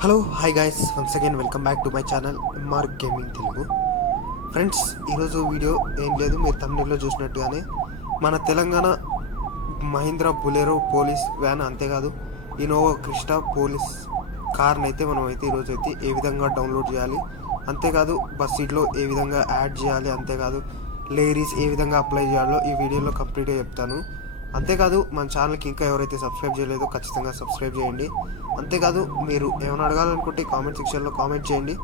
Hello hi guys, once again welcome back to my channel MR gaming Telugu. Friends, ఈరోజు video ఏం లేదు, మీరు తమిళలో చూసినట్టుగానే మన Telangana Mahindra Bolero police van, అంతేకాదు ఇన్నోవా క్రిస్టా పోలీస్ కార్ని అయితే మనం అయితే ఈరోజు అయితే ఏ విధంగా డౌన్లోడ్ చేయాలి, అంతేకాదు బస్ సీట్లో ఏ విధంగా యాడ్ చేయాలి, అంతేకాదు లేడీస్ ఏ విధంగా అప్లై చేయాలో ఈ వీడియోలో కంప్లీట్గా చెప్తాను. అంతేకాదు మన ఛానల్కి ఇంకా ఎవరైతే సబ్స్క్రైబ్ చేయలేదో ఖచ్చితంగా సబ్స్క్రైబ్ చేయండి. అంతేకాదు మీరు ఏమైనా అడగాలనుకుంటే కామెంట్ సెక్షన్లో కామెంట్ చేయండి.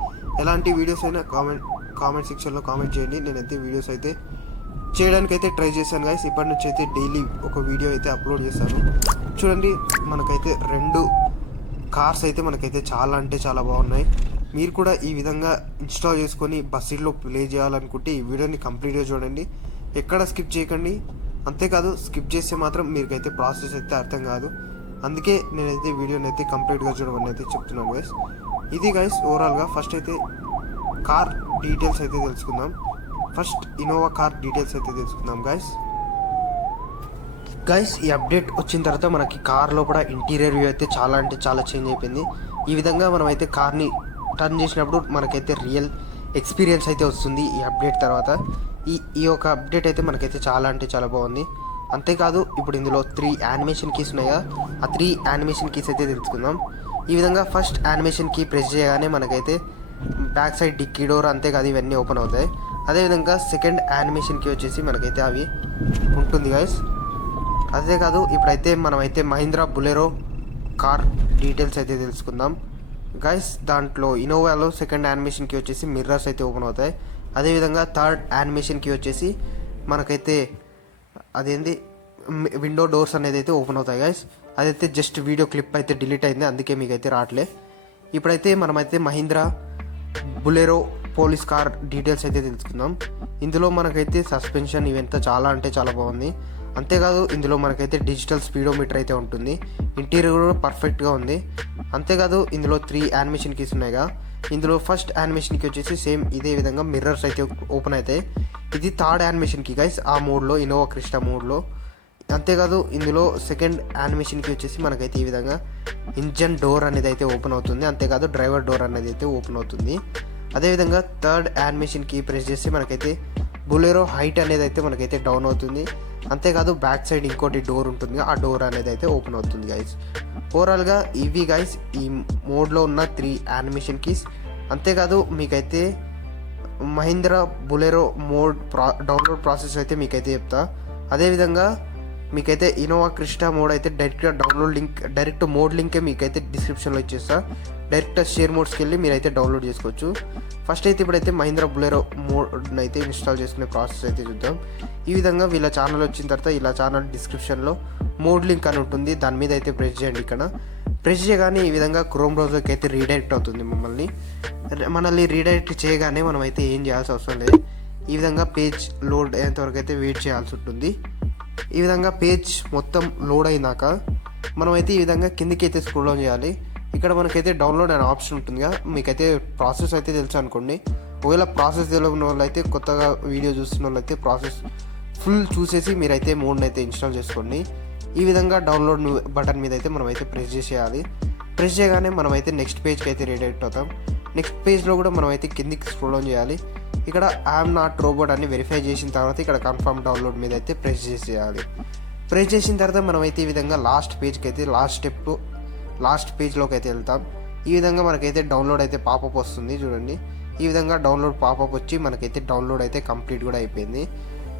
ఎలాంటి వీడియోస్ అయినా కామెంట్ సెక్షన్లో కామెంట్ చేయండి. నేనైతే వీడియోస్ అయితే చేయడానికి అయితే ట్రై చేశాను గైస్. ఇప్పటి నుంచి అయితే డైలీ ఒక వీడియో అయితే అప్లోడ్ చేశాను. చూడండి, మనకైతే 2 కార్స్ అయితే మనకైతే చాలా అంటే చాలా బాగున్నాయి. మీరు కూడా ఈ విధంగా ఇన్స్టాల్ చేసుకొని బస్ సీట్లో ప్లే చేయాలనుకుంటే ఈ వీడియోని కంప్లీట్గా చూడండి, ఎక్కడ స్కిప్ చేయకండి. అంతేకాదు స్కిప్ చేస్తే మాత్రం మీకైతే ప్రాసెస్ అయితే అర్థం కాదు. అందుకే నేనైతే వీడియోని అయితే కంప్లీట్గా చూడమని అయితే చెప్తున్నాను గైస్. ఇది గైస్ ఓవరాల్గా ఫస్ట్ అయితే కార్ డీటెయిల్స్ అయితే తెలుసుకుందాం. ఫస్ట్ ఇన్నోవా కార్ డీటెయిల్స్ అయితే తెలుసుకుందాం గైస్. ఈ అప్డేట్ వచ్చిన తర్వాత మనకి కార్లో కూడా ఇంటీరియర్ వ్యూ అయితే చాలా అంటే చాలా చేంజ్ అయిపోయింది. ఈ విధంగా మనం అయితే కార్ని టర్న్ చేసినప్పుడు మనకైతే రియల్ ఎక్స్పీరియన్స్ అయితే వస్తుంది ఈ అప్డేట్ తర్వాత. ఈ యొక్క అప్డేట్ అయితే మనకైతే చాలా అంటే చాలా బాగుంది. అంతేకాదు ఇప్పుడు ఇందులో 3 యానిమేషన్ కీస్ ఉన్నాయా, ఆ 3 యానిమేషన్ కీస్ అయితే తెలుసుకుందాం. ఈ విధంగా ఫస్ట్ యానిమేషన్ కీ ప్రెస్ చేయగానే మనకైతే బ్యాక్ సైడ్ డిక్కీ డోర్, అంతేకాదు ఇవన్నీ ఓపెన్ అవుతాయి. అదేవిధంగా సెకండ్ యానిమేషన్ కీ వచ్చేసి మనకైతే అవి ఉంటుంది గైస్. అదేకాదు ఇప్పుడైతే మనమైతే మహీంద్రా బులెరో కార్ డీటెయిల్స్ అయితే తెలుసుకుందాం గైస్. దాంట్లో ఇన్నోవాలో సెకండ్ యానిమేషన్ కీ వచ్చేసి మిర్రర్స్ అయితే ఓపెన్ అవుతాయి. అదేవిధంగా థర్డ్ యానిమేషన్ కీ వచ్చేసి మనకైతే అదేంది విండో డోర్స్ అనేది అయితే ఓపెన్ అవుతాయి గైస్. అదైతే జస్ట్ వీడియో క్లిప్ అయితే డిలీట్ అయింది, అందుకే మీకైతే రావట్లే. ఇప్పుడైతే మనమైతే Mahindra Bolero police car details అయితే తెలుసుకుందాం. ఇందులో మనకైతే సస్పెన్షన్ ఇవంతా చాలా అంటే చాలా బాగుంది. అంతేకాదు ఇందులో మనకైతే డిజిటల్ స్పీడోమీటర్ అయితే ఉంటుంది. ఇంటీరియర్ కూడా పర్ఫెక్ట్గా ఉంది. అంతేకాదు ఇందులో 3 యానిమేషన్ కీస్ ఉన్నాయిగా. ఇందులో ఫస్ట్ యానిమేషన్ కీ వచ్చేసి సేమ్ ఇదే విధంగా మిర్రర్స్ అయితే ఓపెన్ అవుతాయి. ఇది థర్డ్ యానిమేషన్ కీ గైస్, ఆ మోడ్లో ఇన్నోవా క్రిస్టా మోడ్లో. అంతేకాదు ఇందులో సెకండ్ యానిమేషన్ కీ వచ్చేసి మనకైతే ఈ విధంగా ఇంజన్ డోర్ అనేది అయితే ఓపెన్ అవుతుంది. అంతేకాదు డ్రైవర్ డోర్ అనేది అయితే ఓపెన్ అవుతుంది. అదేవిధంగా థర్డ్ యానిమేషన్ కీ ప్రెస్ చేసి మనకైతే బులెరో హైట్ అనేది అయితే మనకైతే డౌన్ అవుతుంది. అంతేకాదు బ్యాక్ సైడ్ ఇంకోటి డోర్ ఉంటుంది, ఆ డోర్ అనేది అయితే ఓపెన్ అవుతుంది గైస్. ఓవరాల్గా ఇవి గైస్ ఈ మోడ్లో ఉన్న 3 యానిమేషన్ కీస్. అంతేకాదు మీకైతే Mahindra Bolero mode download process అయితే మీకైతే చెప్తా. అదేవిధంగా మీకైతే ఇన్నోవా క్రిస్టా మోడ్ అయితే డైరెక్ట్గా డౌన్లోడ్ లింక్, డైరెక్ట్ మోడ్ లింకే మీకైతే డిస్క్రిప్షన్లో ఇచ్చేస్తా. డైరెక్ట్ షేర్ మోడ్స్కి వెళ్ళి మీరైతే డౌన్లోడ్ చేసుకోవచ్చు. ఫస్ట్ అయితే ఇప్పుడైతే మహీంద్రా బులెరో మోడ్ అయితే ఇన్స్టాల్ చేసుకునే ప్రాసెస్ అయితే చూద్దాం. ఈ విధంగా వీళ్ళ ఛానల్ వచ్చిన తర్వాత ఇలా ఛానల్ డిస్క్రిప్షన్లో మోడ్ లింక్ అని ఉంటుంది, దాని మీద అయితే ప్రెస్ చేయండి. ఇక్కడ ప్రెస్ చేయగానే ఈ విధంగా క్రోమ్ బ్రౌజర్కి అయితే రీడైరెక్ట్ అవుతుంది. మనల్ని రీడైరెక్ట్ చేయగానే మనం అయితే ఏం చేయాల్సిన అవసరం లేదు. ఈ విధంగా పేజ్ లోడ్ అయ్యేంతవరకు అయితే వెయిట్ చేయాల్సి ఉంటుంది. ఈ విధంగా పేజ్ మొత్తం లోడ్ అయినాక మనమైతే ఈ విధంగా కిందికి అయితే స్క్రోల్ డౌన్ చేయాలి. ఇక్కడ మనకైతే డౌన్లోడ్ అనే ఆప్షన్ ఉంటుందిగా. మీకైతే ప్రాసెస్ అయితే తెలుసు అనుకోండి. ఒకవేళ ప్రాసెస్ తెలియని వాళ్ళు అయితే, కొత్తగా వీడియో చూస్తున్న వాళ్ళు అయితే ప్రాసెస్ ఫుల్ చూసేసి మీరైతే మోడ్ని అయితే ఇన్స్టాల్ చేసుకోండి. ఈ విధంగా డౌన్లోడ్ బటన్ మీద అయితే మనమైతే ప్రెస్ చేసేయాలి. ప్రెస్ చేయగానే మనమైతే నెక్స్ట్ పేజ్కి అయితే రీడైరెక్ట్ అవుతాం. నెక్స్ట్ పేజ్లో కూడా మనమైతే కిందికి స్క్రోల్ డౌన్ చేయాలి. ఇక్కడ ఐఎమ్ నాట్ రోబోట్ అని వెరిఫై చేసిన తర్వాత ఇక్కడ కన్ఫర్మ్ డౌన్లోడ్ మీద అయితే ప్రెస్ చేసేయాలి. ప్రెస్ చేసిన తర్వాత మనమైతే ఈ విధంగా లాస్ట్ పేజ్కి అయితే లాస్ట్ పేజ్లోకి అయితే వెళ్తాం. ఈ విధంగా మనకైతే డౌన్లోడ్ అయితే పాపప్ వస్తుంది చూడండి. ఈ విధంగా డౌన్లోడ్ పాపప్ వచ్చి మనకైతే డౌన్లోడ్ అయితే కంప్లీట్ కూడా అయిపోయింది.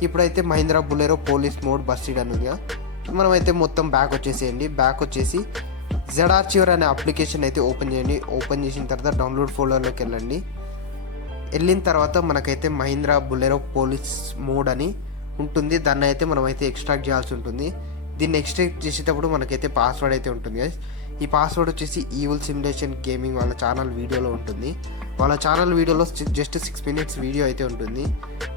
ఇప్పుడైతే Mahindra Bolero police mode bus seat అనుగా మనమైతే మొత్తం బ్యాక్ వచ్చేసేయండి. బ్యాక్ వచ్చేసి ZArchiver అనే అప్లికేషన్ అయితే ఓపెన్ చేయండి. ఓపెన్ చేసిన తర్వాత డౌన్లోడ్ ఫోల్డర్లోకి వెళ్ళండి. వెళ్ళిన తర్వాత మనకైతే మహీంద్రా బులెరో పోలీస్ మోడ్ అని ఉంటుంది, దాన్ని అయితే మనమైతే ఎక్స్ట్రాక్ట్ చేయాల్సి ఉంటుంది. దీన్ని ఎక్స్ట్రాక్ట్ చేసేటప్పుడు మనకైతే పాస్వర్డ్ అయితే ఉంటుంది గైస్. ఈ పాస్వర్డ్ వచ్చేసి ఈవిల్ సిమ్యులేషన్ గేమింగ్ వాళ్ళ ఛానల్ వీడియోలో ఉంటుంది. వాళ్ళ ఛానల్ వీడియోలో జస్ట్ 6 minutes వీడియో అయితే ఉంటుంది.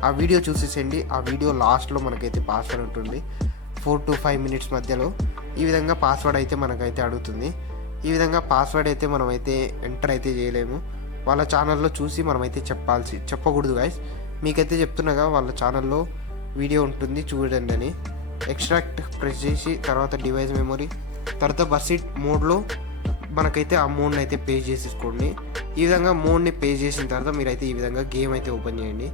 ఆ వీడియో చూసేసేయండి. ఆ వీడియో లాస్ట్లో మనకైతే పాస్వర్డ్ ఉంటుంది 4 to 5 minutes మధ్యలో. ఈ విధంగా పాస్వర్డ్ అయితే మనకైతే అడుగుతుంది. ఈ విధంగా పాస్వర్డ్ అయితే మనమైతే ఎంటర్ అయితే చేయలేము. వాళ్ళ ఛానల్లో చూసి మనమైతే చెప్పకూడదు గైస్. మీకైతే చెప్తున్నాగా వాళ్ళ ఛానల్లో వీడియో ఉంటుంది చూడండి అని. ఎక్స్ట్రాక్ట్ ప్రెస్ చేసి తర్వాత డివైస్ మెమరీ, తర్వాత బస్ సీట్ మోడ్లో మనకైతే ఆ మోడ్ని అయితే పే చేసేసుకోండి. ఈ విధంగా మోడ్ని పే చేసిన తర్వాత మీరైతే ఈ విధంగా గేమ్ అయితే ఓపెన్ చేయండి.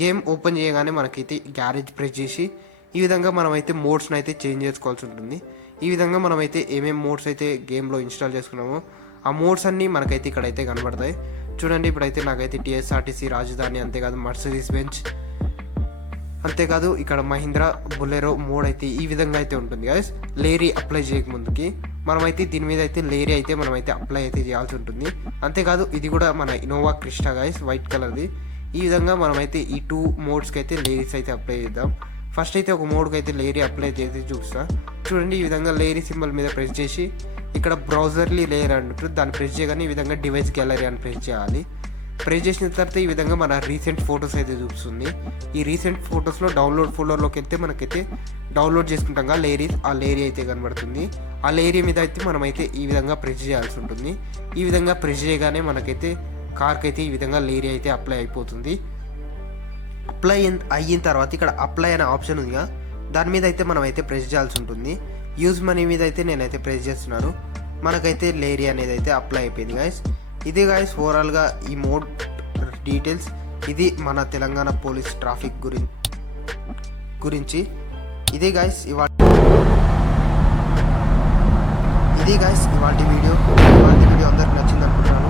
గేమ్ ఓపెన్ చేయగానే మనకైతే గ్యారేజ్ ప్రెస్ చేసి ఈ విధంగా మనమైతే మోడ్స్ని అయితే చేంజ్ చేసుకోవాల్సి ఉంటుంది. ఈ విధంగా మనమైతే ఏమేమి మోడ్స్ అయితే గేమ్లో ఇన్స్టాల్ చేసుకున్నామో ఆ మోడ్స్ అన్నీ మనకైతే ఇక్కడైతే కనబడతాయి. చూడండి, ఇప్పుడైతే నాకైతే టీఎస్ఆర్టీసీ రాజధాని, అంతేకాదు మర్సిడీస్ బెంజ్, అంతేకాదు ఇక్కడ మహీంద్రా బొలెరో మోడ్ అయితే ఈ విధంగా అయితే ఉంటుంది గైస్. లేరీ అప్లై చేయకముందుకి మనమైతే దీని మీద అయితే లేరీ అయితే మనమైతే అప్లై అయితే చేయాల్సి ఉంటుంది. అంతేకాదు ఇది కూడా మన ఇన్నోవా క్రిస్టా గైస్, వైట్ కలర్ది. ఈ విధంగా మనమైతే ఈ 2 మోడ్స్కి అయితే లేరీస్ అయితే అప్లై చేద్దాం. ఫస్ట్ అయితే ఒక మోడ్కి అయితే లేరీ అప్లై చేసి చూస్తా. చూడండి, ఈ విధంగా లేరీ సింబల్ మీద ప్రెస్ చేసి ఇక్కడ బ్రౌజర్లీ లేయర్ అంటుంటుంది, దాన్ని ప్రెస్ చేయగానే ఈ విధంగా డివైస్ గ్యాలరీ అని ప్రెస్ చేయాలి. ప్రెస్ చేసిన తర్వాత ఈ విధంగా మన రీసెంట్ ఫొటోస్ అయితే చూపిస్తుంది. ఈ రీసెంట్ ఫొటోస్లో డౌన్లోడ్ ఫోల్డర్లోకి వెళ్తే మనకైతే డౌన్లోడ్ చేసుకుంటాం కదా లేరీ, ఆ లేరీ అయితే కనబడుతుంది. ఆ లేరీ మీద అయితే మనమైతే ఈ విధంగా ప్రెస్ చేయాల్సి ఉంటుంది. ఈ విధంగా ప్రెస్ చేయగానే మనకైతే కార్కి అయితే ఈ విధంగా లేరీ అయితే అప్లై అయిపోతుంది. అప్లై అయిన తర్వాత ఇక్కడ అప్లై అనే ఆప్షన్ ఉందిగా, దాని మీద అయితే మనం అయితే ప్రెస్ చేయాల్సి ఉంటుంది. యూజ్ మనీ మీద అయితే నేనైతే ప్రెస్ చేస్తున్నాను. మనకైతే లేరీ అనేది అయితే అప్లై అయిపోయింది గైస్. ఇదే గైస్ ఓవరాల్గా ఈ మోడ్ డీటెయిల్స్. ఇది మన తెలంగాణ పోలీస్ ట్రాఫిక్ గురించి. ఇదే గైస్ ఇవాళ వీడియో అందరికి నచ్చింది అనుకుంటున్నాను.